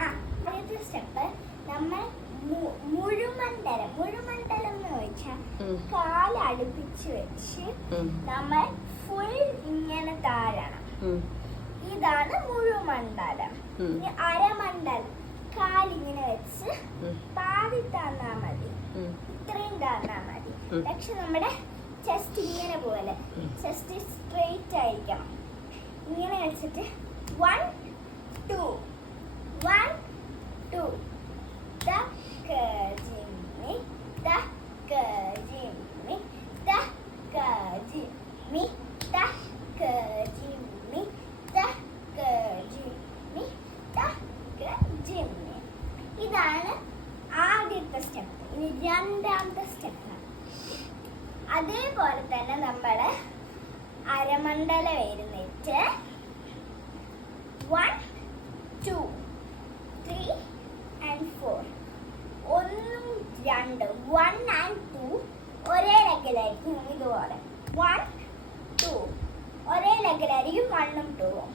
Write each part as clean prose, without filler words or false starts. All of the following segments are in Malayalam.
ആദ്യത്തെ സ്റ്റെപ്പ് നമ്മൾ മുഴുമണ്ഡലം എന്ന് ചോദിച്ചാൽ കാലടുപ്പിച്ച് വെച്ച് നമ്മൾ ഫുൾ ഇങ്ങനെ താഴണം. ഇതാണ് മുഴുമണ്ഡലം. ഇനി അരമണ്ഡലം കാലിങ്ങനെ വെച്ച് പാതി താന്നാ മതി, ഇത്രയും താന്നാ മതി. പക്ഷെ നമ്മുടെ ചെസ്റ്റ് ഇങ്ങനെ പോലെ, ചെസ്റ്റ് സ്ട്രെയിറ്റ് ആയിരിക്കണം. ഇങ്ങനെ വെച്ചിട്ട് 1 2 1 2 തക്ക ജിമ്മി തക്ക ജിമ്മി തക്ക ജിമ്മി തക്ക ജിമ്മി തക്ക ജിമ്മി തക്ക ജിമ്മി. ഇതാണ് ആദ്യത്തെ സ്റ്റെപ്പ്. ഇനി രണ്ടാമത്തെ സ്റ്റെപ്പ്. അതേപോലെ തന്നെ നമ്മൾ അരമണ്ഡലം എഴുന്നേറ്റ് 1 2 3 and 4 1 2 1 and 2 ഒരേ ലെഗിലായിരിക്കും. ഇതുപോലെ 1 2 ഒരേ ലെഗിലായിരിക്കും 1 ഉം 2 ഉം.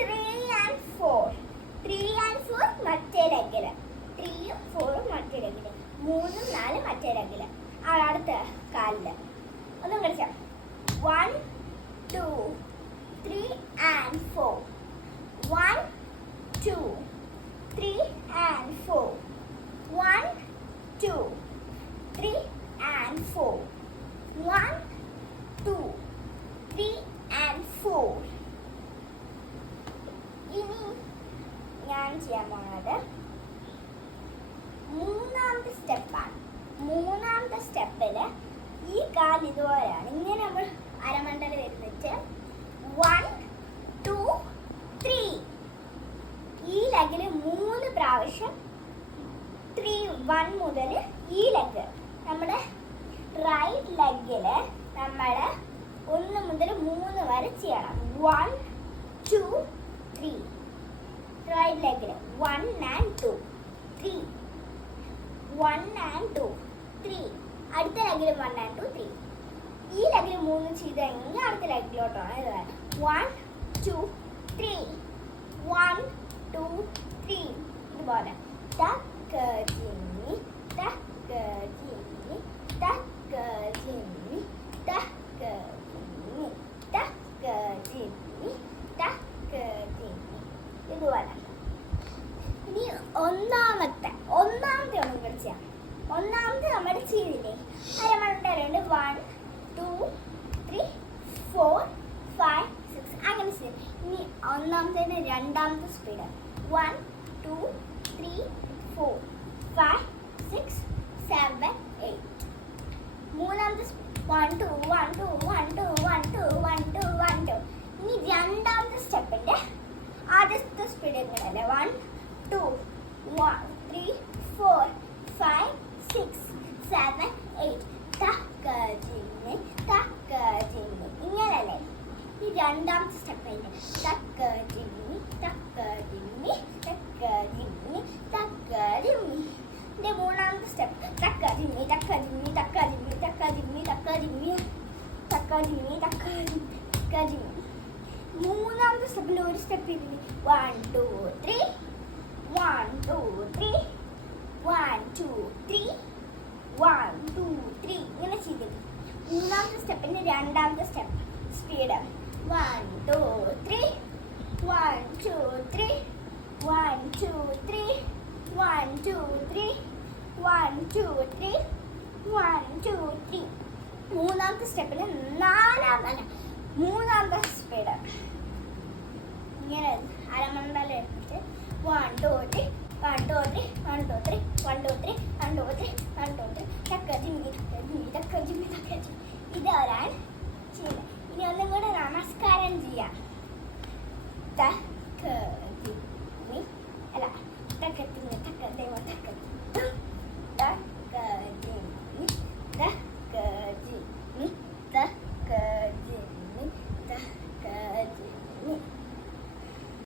3 and 4 3 and 4 മറ്റേ ലെഗില്, 3 ഉം 4 ഉം മറ്റേ ലെഗില്, 3 ഉം 4 ഉം മറ്റേ ലെഗില്. അടുത്ത കാലില് ഒന്നും കളിച്ചാ 1 2 3 and 4 1 2 3 and 4 1 2 3 and 4 1 2 3 and 4. ഇനി ഞാൻ ചെയ്യാൻ പോകുന്നത് മൂന്നാമത്തെ സ്റ്റെപ്പാണ്. മൂന്നാമത്തെ സ്റ്റെപ്പില് ഈ കാൽ ഇതുപോലെയാണ്. ഇങ്ങനെ നമ്മൾ അരമണ്ഡലം വരുന്നിട്ട് 1 2 3 ഈ ലെഗില് 3 പ്രാവശ്യം 3 1 മുതൽ ഈ ലെഗ് നമ്മുടെ റൈറ്റ് ലെഗില് നമ്മൾ 1 മുതൽ 3 വരെ ചെയ്യണം. 1 2 3 റൈറ്റ് ലെഗില് 1 and 2 3 1 and 2 3 അടുത്ത ലെഗില് 1 and 2 3 ഈ ലെഗില് 3 ചെയ്ത് കഴിഞ്ഞാൽ അടുത്ത ലെഗിലോട്ടാണ്. ഇത് 1 2 3 1 2 3 ഇതുപോലെ തക്ക ജിമ്മി തക്ക ജിമ്മി തക്ക ജിമ്മി തക്ക ജിമ്മി തക്ക ജിമ്മി തക്ക ജിമ്മി ഇതുപോലെ. ഇനി ഒന്നാമത്തെ ഒന്നും കളിച്ചാൽ ഒന്നാമത്തെ നമ്മൾ ചെയ്തില്ലേ അരമണ്ഡലുണ്ട് 1 2 3 4 5 6 അങ്ങനെ ചെയ്യും. ഇനി ഒന്നാമത്തെ രണ്ടാമത്തെ സ്പീഡ് 1 2 3 4 5 6 7 8. മൂന്നാമത്തെ 1 2 1 2 1 2 1 2 1 2 1 2. ഇനി രണ്ടാമത്തെ സ്റ്റെപ്പിന്റെ ആദ്യത്തെ സ്പീഡ് എങ്ങനെയല്ലേ 1 2 1 3 4 5 6 7 8 തക്ക ജിമ്മി തക്ക ജിമ്മി ഇങ്ങനല്ലേ. ഈ രണ്ടാമത്തെ സ്റ്റെപ്പ് തക്ക ജിമ്മി തക്ക ജിമ്മി തക്ക ജിമ്മി തക്ക ജിമ്മി. ഇതിന്റെ മൂന്നാമത്തെ സ്റ്റെപ്പ് തക്ക ജിമ്മി തക്ക ജിമ്മി തക്ക ജിമ്മി തക്ക ജിമ്മി തക്ക ജിമ്മി തക്ക ജിമ്മി തക്ക ജിമ്മി തക്ക ജിമ്മി. മൂന്നാമത്തെ സ്റ്റെപ്പിൽ ഒരു സ്റ്റെപ്പ് ഇതിന് 1 2 3 1 2 3 1 2 3 1 2 3 ഇങ്ങനെ ചെയ്തിട്ട് മൂന്നാമത്തെ സ്റ്റെപ്പിന്റെ രണ്ടാമത്തെ സ്റ്റെപ്പ് സ്പീഡ് 1 2 3 1 2 3 1 2 3 1 2 3 1 2 3 1 2 3. മൂന്നാമത്തെ സ്റ്റെപ്പിന് മൂന്നാമത്തെ സ്പീഡ് ഇങ്ങനെ അരമണ്ഡലം എടുത്തിട്ട് 1 2 3 1 2 3 1 2 3 1 2 3 1 2 3 1 2 3 തക്ക ജിമ്മി തക്ക ജിമ്മി തക്ക ജിമ്മി തക്ക ജിമ്മി. ഇതൊരാണ് ചെയ്യുന്നത്. ഇനി ഒന്നും കൂടെ നമസ്കാരം ചെയ്യാം. തക്ക ജിമ്മി അല്ല തക്ക ജിമ്മി